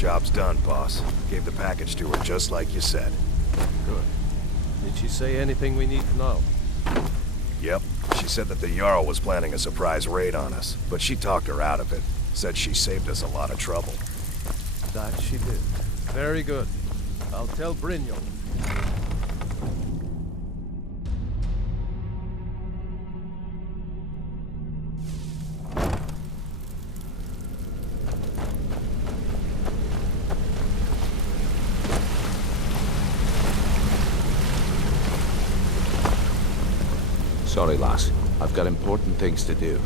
Job's done, boss. Gave the package to her just like you said. Good. Did she say anything we need to know? Yep. She said that the Jarl was planning a surprise raid on us, but she talked her out of it. Said she saved us a lot of trouble. That she did. Very good. I'll tell Brynjolf. Sorry, lass. I've got important things to do.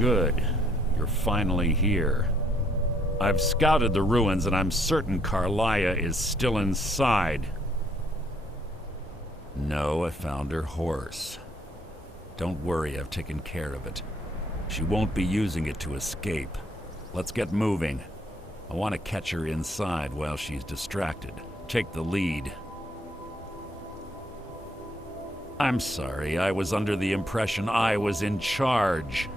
Good. You're finally here. I've scouted the ruins and I'm certain Carlia is still inside. No, I found her horse. Don't worry, I've taken care of it. She won't be using it to escape. Let's get moving. I want to catch her inside while she's distracted. Take the lead. I'm sorry, I was under the impression I was in charge.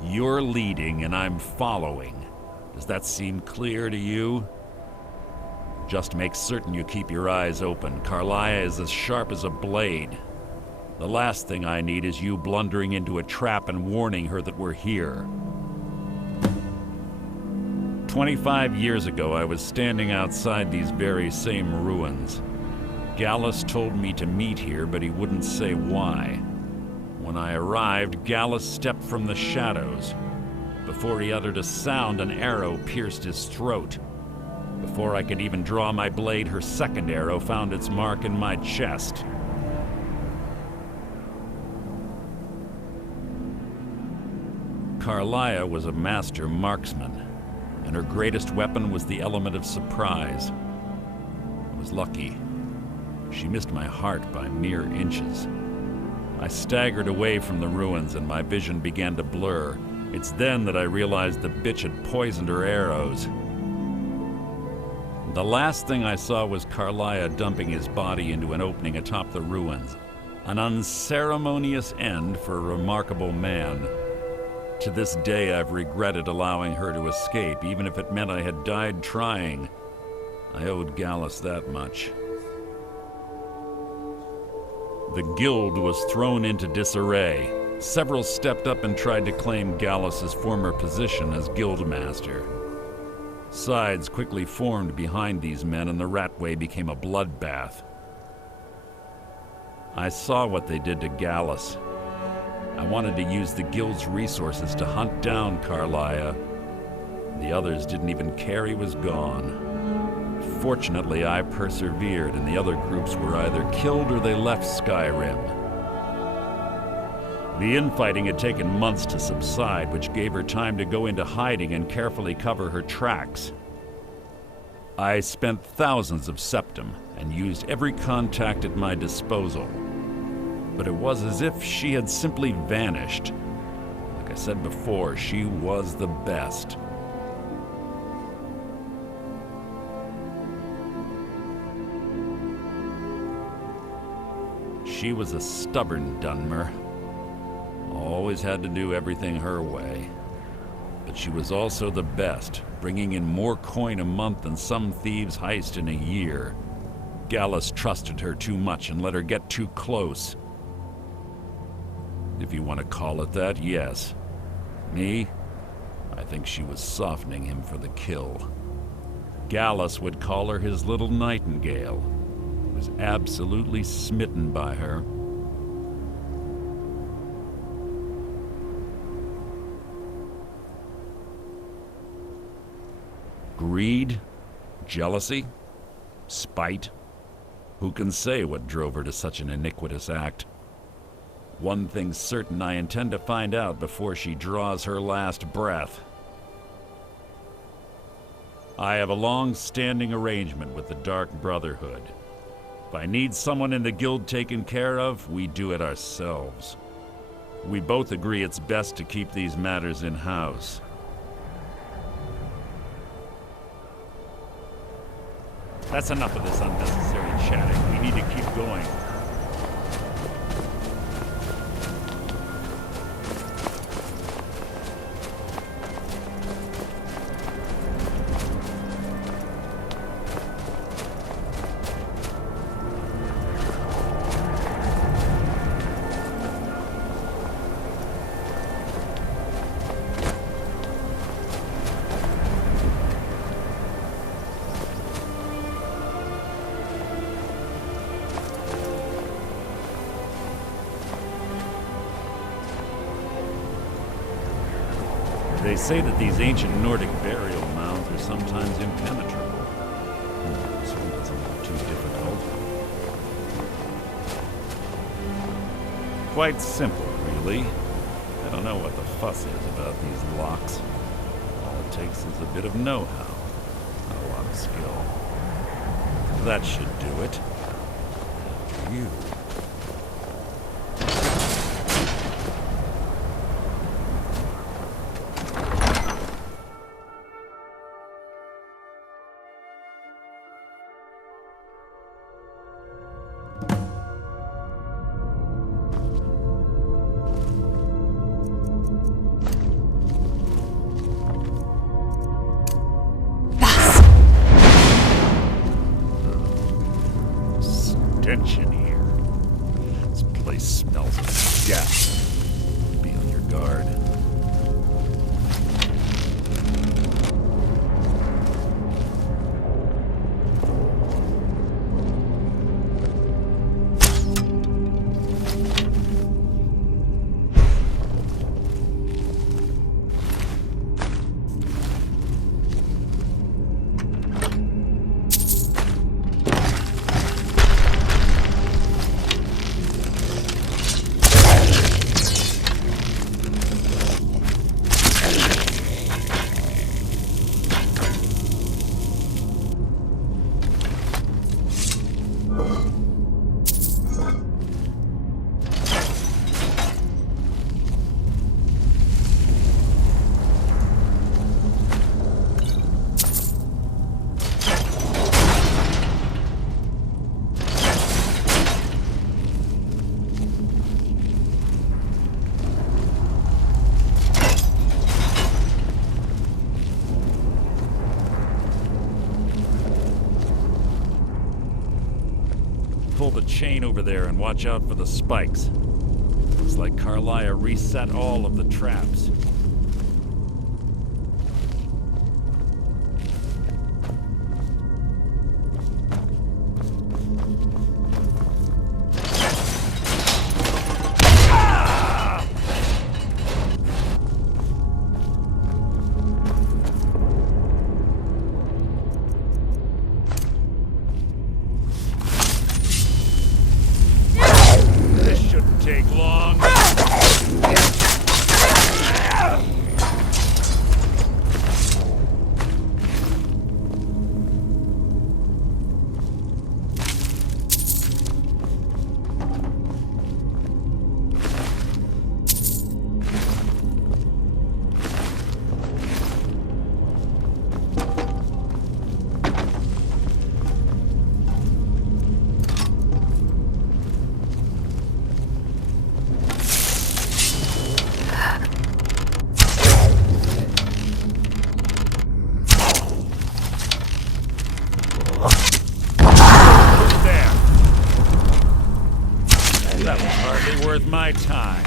You're leading and I'm following. Does that seem clear to you? Just make certain you keep your eyes open. Carlia is as sharp as a blade. The last thing I need is you blundering into a trap and warning her that we're here. 25 years ago, I was standing outside these very same ruins. Gallus told me to meet here, but he wouldn't say why. When I arrived, Gallus stepped from the shadows. Before he uttered a sound, an arrow pierced his throat. Before I could even draw my blade, her second arrow found its mark in my chest. Carlia was a master marksman, and her greatest weapon was the element of surprise. I was lucky. She missed my heart by mere inches. I staggered away from the ruins and my vision began to blur. It's then that I realized the bitch had poisoned her arrows. The last thing I saw was Carlia dumping his body into an opening atop the ruins. An unceremonious end for a remarkable man. To this day, I've regretted allowing her to escape, even if it meant I had died trying. I owed Gallus that much. The guild was thrown into disarray. Several stepped up and tried to claim Gallus's former position as guildmaster. Sides quickly formed behind these men, and the Ratway became a bloodbath. I saw what they did to Gallus. I wanted to use the guild's resources to hunt down Carlia. The others didn't even care he was gone. Fortunately, I persevered, and the other groups were either killed or they left Skyrim. The infighting had taken months to subside, which gave her time to go into hiding and carefully cover her tracks. I spent thousands of septum and used every contact at my disposal. But it was as if she had simply vanished. Like I said before, she was the best. She was a stubborn Dunmer. Always had to do everything her way. But she was also the best, bringing in more coin a month than some thieves heist in a year. Gallus trusted her too much and let her get too close. If you want to call it that, yes. Me? I think she was softening him for the kill. Gallus would call her his little nightingale. He was absolutely smitten by her. Greed? Jealousy? Spite? Who can say what drove her to such an iniquitous act? One thing's certain, I intend to find out before she draws her last breath. I have a long-standing arrangement with the Dark Brotherhood. If I need someone in the guild taken care of, we do it ourselves. We both agree it's best to keep these matters in-house. That's enough of this unnecessary chatting. We need to keep going. They say that these ancient Nordic burial mounds are sometimes impenetrable. This one doesn't look too difficult. Quite simple, really. I don't know what the fuss is about these locks. All it takes is a bit of know-how, not a lot of skill. That should do it. After you. Stench in here. This place smells of gas. Be on your guard. Pull the chain over there and watch out for the spikes. Looks like Carlia reset all of the traps. This shouldn't take long. That was hardly worth my time.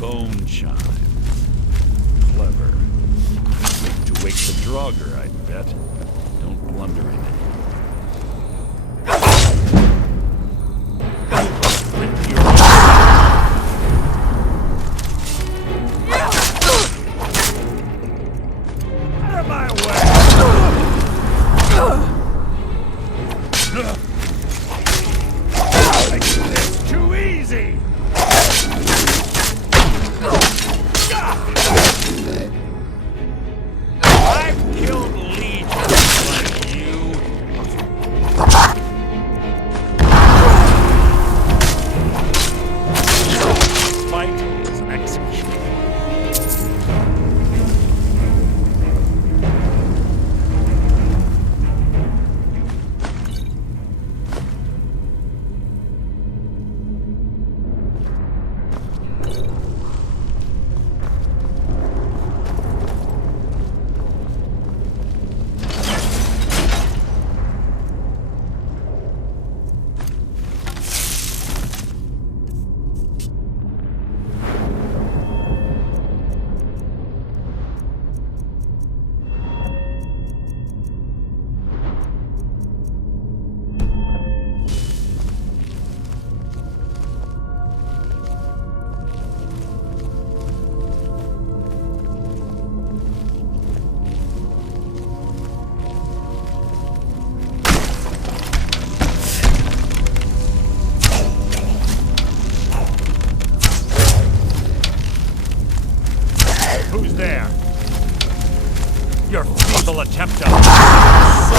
Bone chime. Clever. To wake the Draugr, I'd bet. Don't blunder in it. Who's there? Your feeble attempt to...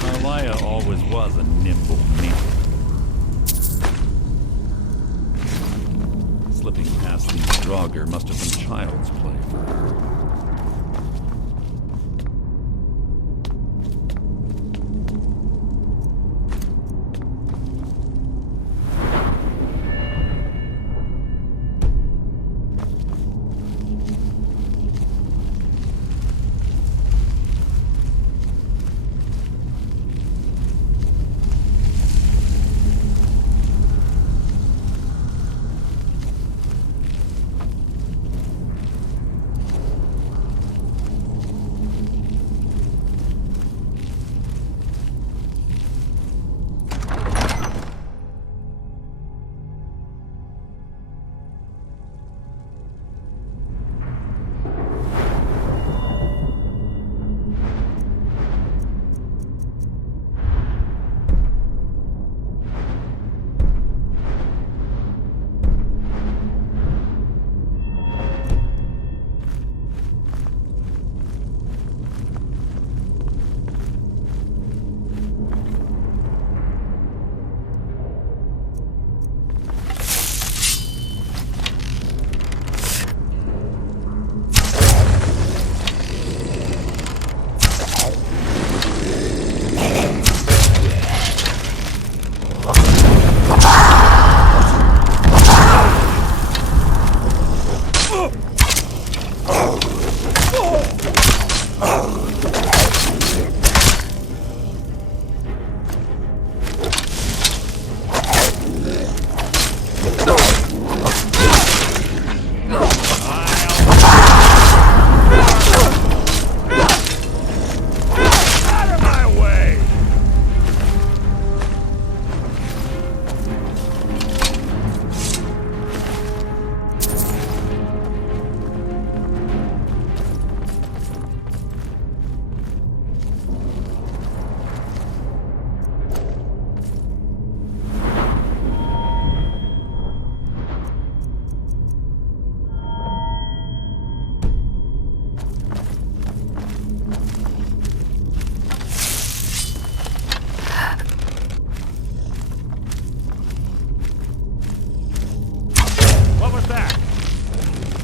Carlia always was a nimble mink. Slipping past these Draugr must have been child's play for her.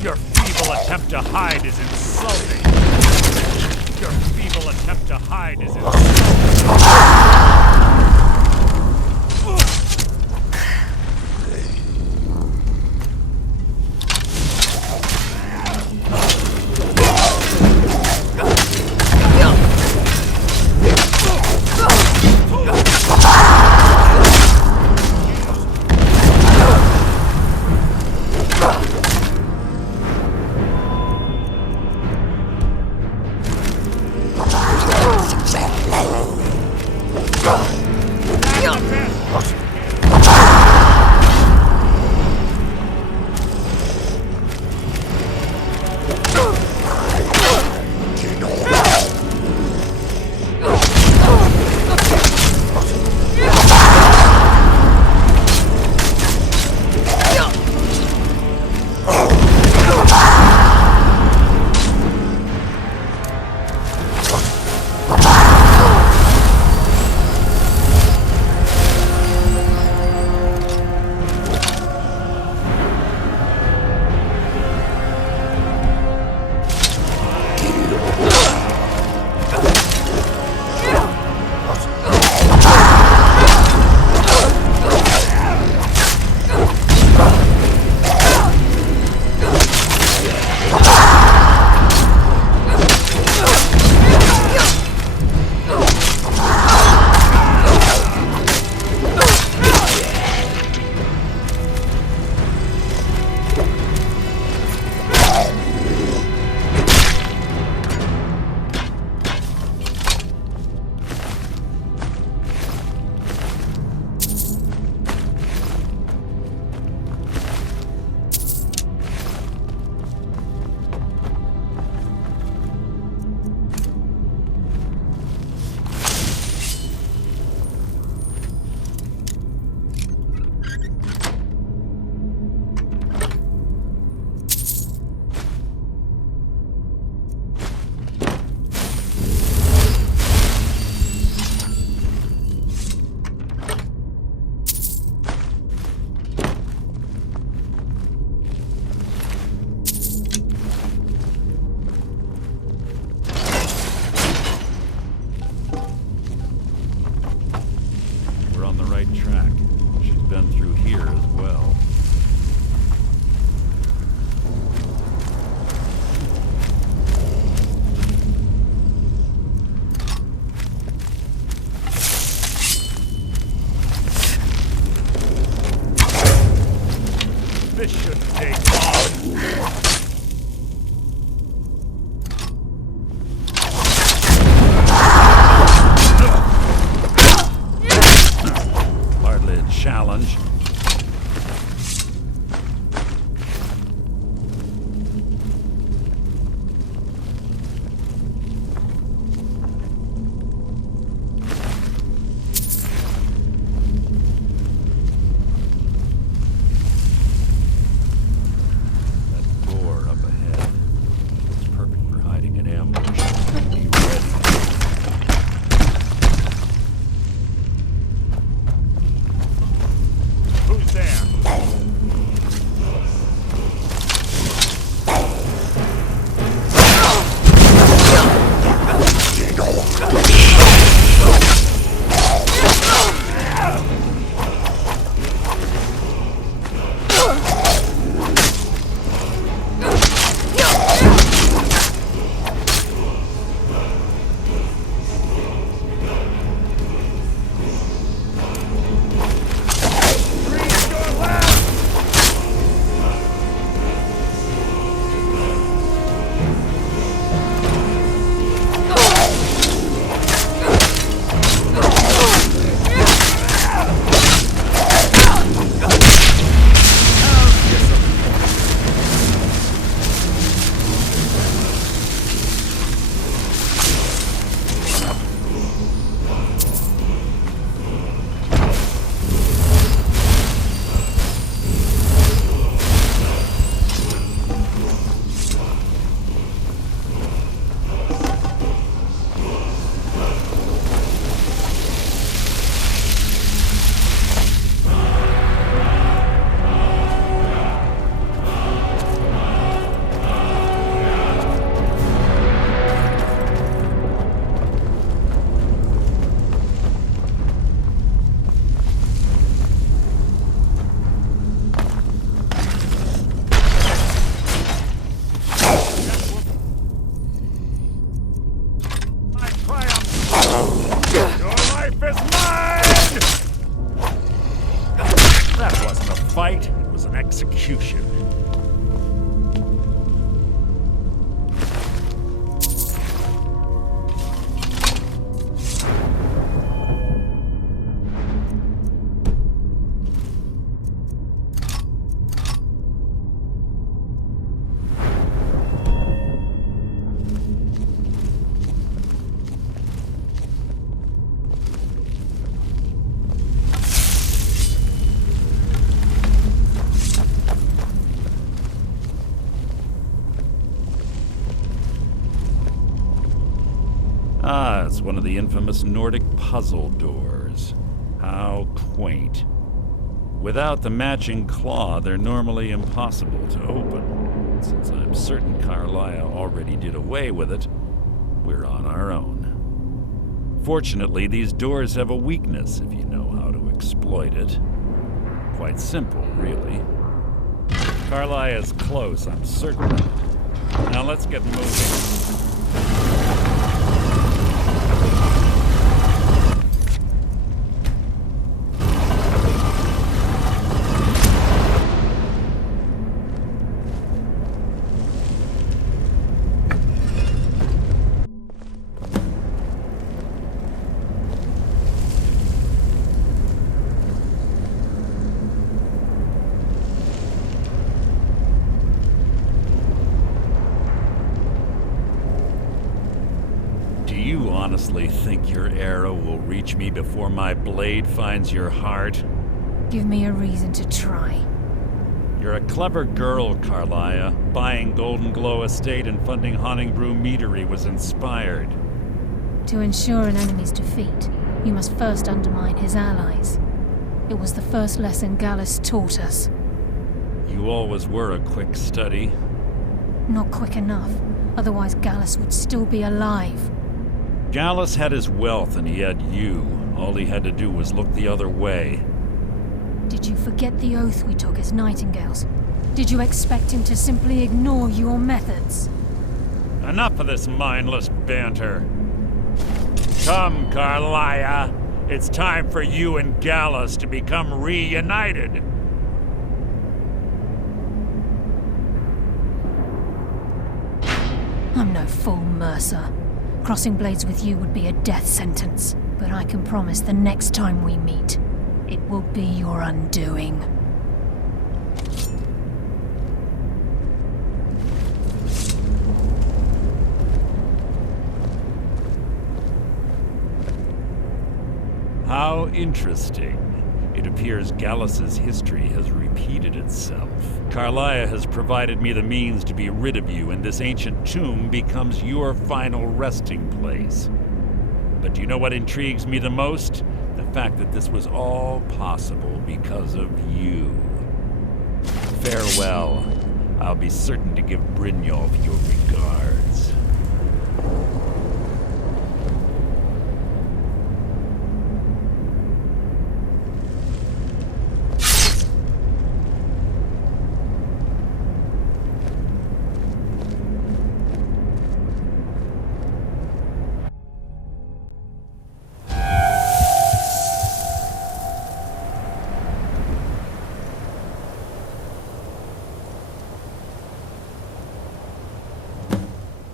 Your feeble attempt to hide is insulting. Your feeble attempt to hide is insulting. Ah, it's one of the infamous Nordic puzzle doors. How quaint. Without the matching claw, they're normally impossible to open. Since I'm certain Carlia already did away with it, we're on our own. Fortunately, these doors have a weakness if you know how to exploit it. Quite simple, really. Carlia is close, I'm certain of it. Now let's get moving. Honestly think your arrow will reach me before my blade finds your heart? Give me a reason to try. You're a clever girl, Carlia. Buying Golden Glow Estate and funding Honningbrew Meadery was inspired. To ensure an enemy's defeat, you must first undermine his allies. It was the first lesson Gallus taught us. You always were a quick study. Not quick enough, otherwise Gallus would still be alive. Gallus had his wealth and he had you. All he had to do was look the other way. Did you forget the oath we took as Nightingales? Did you expect him to simply ignore your methods? Enough of this mindless banter. Come, Carlia. It's time for you and Gallus to become reunited. I'm no fool, Mercer. Crossing blades with you would be a death sentence, but I can promise the next time we meet, it will be your undoing. How interesting. It appears Gallus's history has repeated itself. Carlia has provided me the means to be rid of you, and this ancient tomb becomes your final resting place. But do you know what intrigues me the most? The fact that this was all possible because of you. Farewell. I'll be certain to give Brynjolf your regards.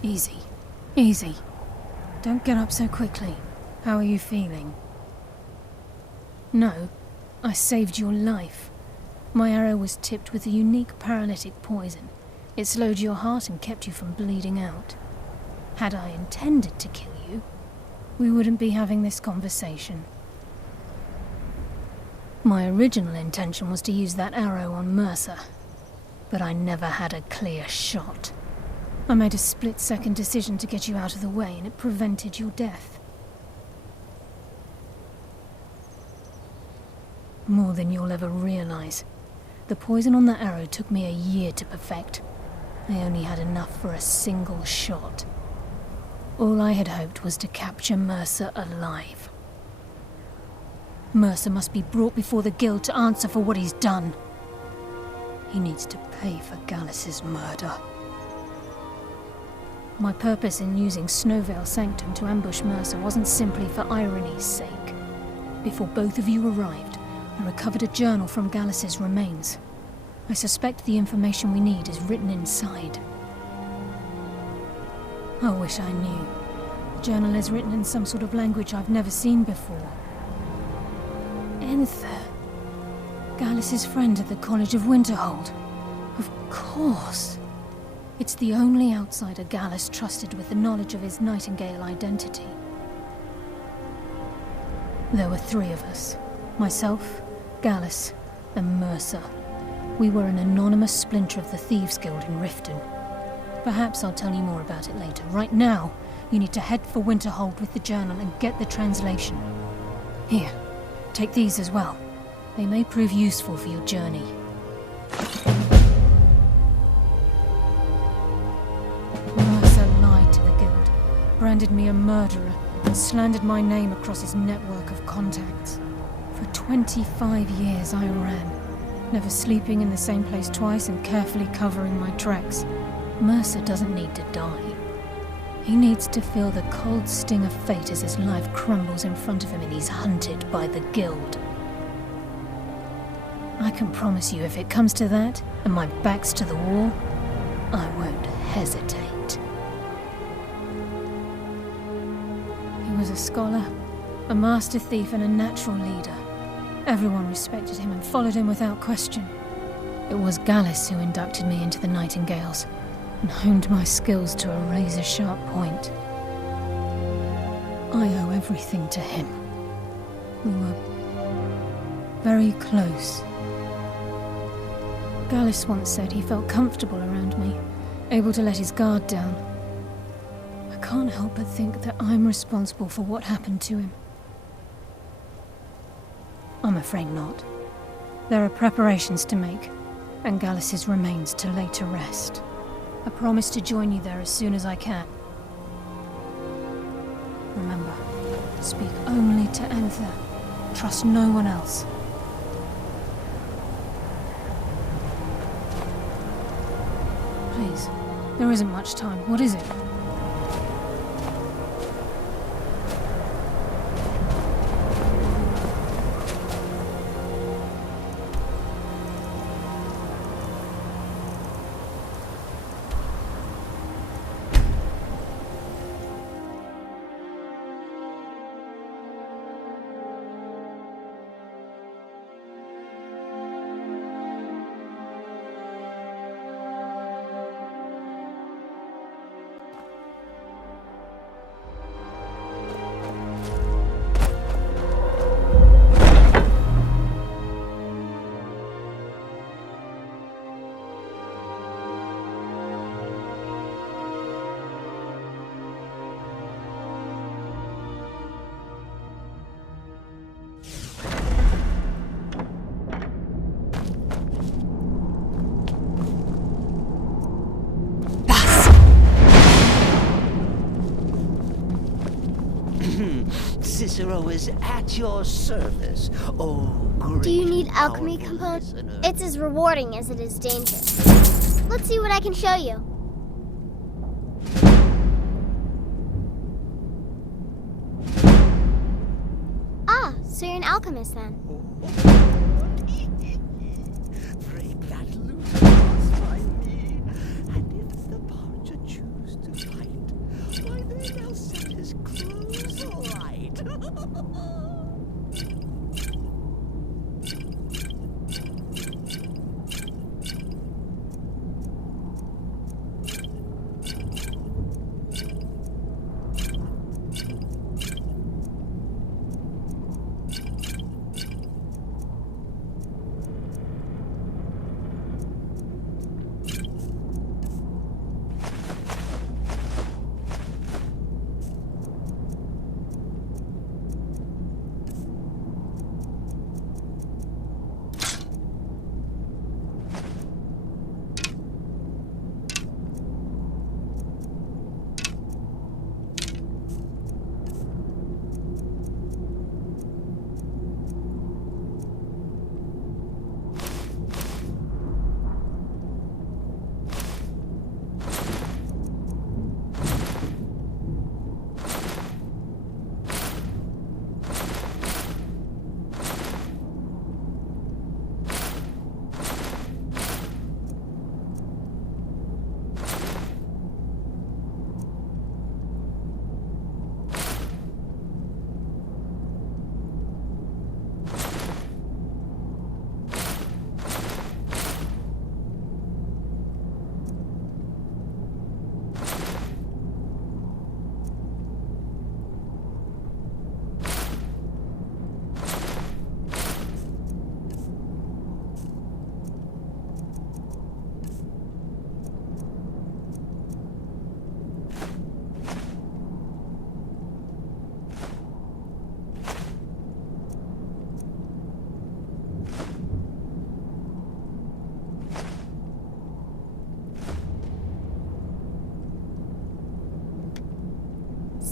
Easy. Easy. Don't get up so quickly. How are you feeling? No, I saved your life. My arrow was tipped with a unique paralytic poison. It slowed your heart and kept you from bleeding out. Had I intended to kill you, we wouldn't be having this conversation. My original intention was to use that arrow on Mercer, but I never had a clear shot. I made a split-second decision to get you out of the way, and it prevented your death. More than you'll ever realize. The poison on that arrow took me a year to perfect. I only had enough for a single shot. All I had hoped was to capture Mercer alive. Mercer must be brought before the Guild to answer for what he's done. He needs to pay for Gallus's murder. My purpose in using Snowvale Sanctum to ambush Mercer wasn't simply for irony's sake. Before both of you arrived, I recovered a journal from Gallus's remains. I suspect the information we need is written inside. I wish I knew. The journal is written in some sort of language I've never seen before. Enther. Gallus's friend at the College of Winterhold. Of course. It's the only outsider Gallus trusted with the knowledge of his Nightingale identity. There were three of us. Myself, Gallus, and Mercer. We were an anonymous splinter of the Thieves' Guild in Riften. Perhaps I'll tell you more about it later. Right now, you need to head for Winterhold with the journal and get the translation. Here, take these as well. They may prove useful for your journey. Mercer lied to the Guild, branded me a murderer, and slandered my name across his network of contacts. For 25 years I ran, never sleeping in the same place twice and carefully covering my tracks. Mercer doesn't need to die. He needs to feel the cold sting of fate as his life crumbles in front of him and he's hunted by the Guild. I can promise you, if it comes to that, and my back's to the wall, I won't hesitate. He was a scholar, a master thief, and a natural leader. Everyone respected him and followed him without question. It was Gallus who inducted me into the Nightingales, and honed my skills to a razor-sharp point. I owe everything to him. We were very close. Gallus once said he felt comfortable around me, able to let his guard down. I can't help but think that I'm responsible for what happened to him. I'm afraid not. There are preparations to make, and Gallus's remains to lay to rest. I promise to join you there as soon as I can. Remember, speak only to Anther. Trust no one else. Please, there isn't much time. What is it? Cicero is at your service. Oh, great. Do you need alchemy powerful components? listener. It's as rewarding as it is dangerous. Let's see what I can show you. Ah, so you're an alchemist then. Break that loose cross by me. And if the Parcher choose to fight, why they now set his clothes alight.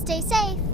Stay safe.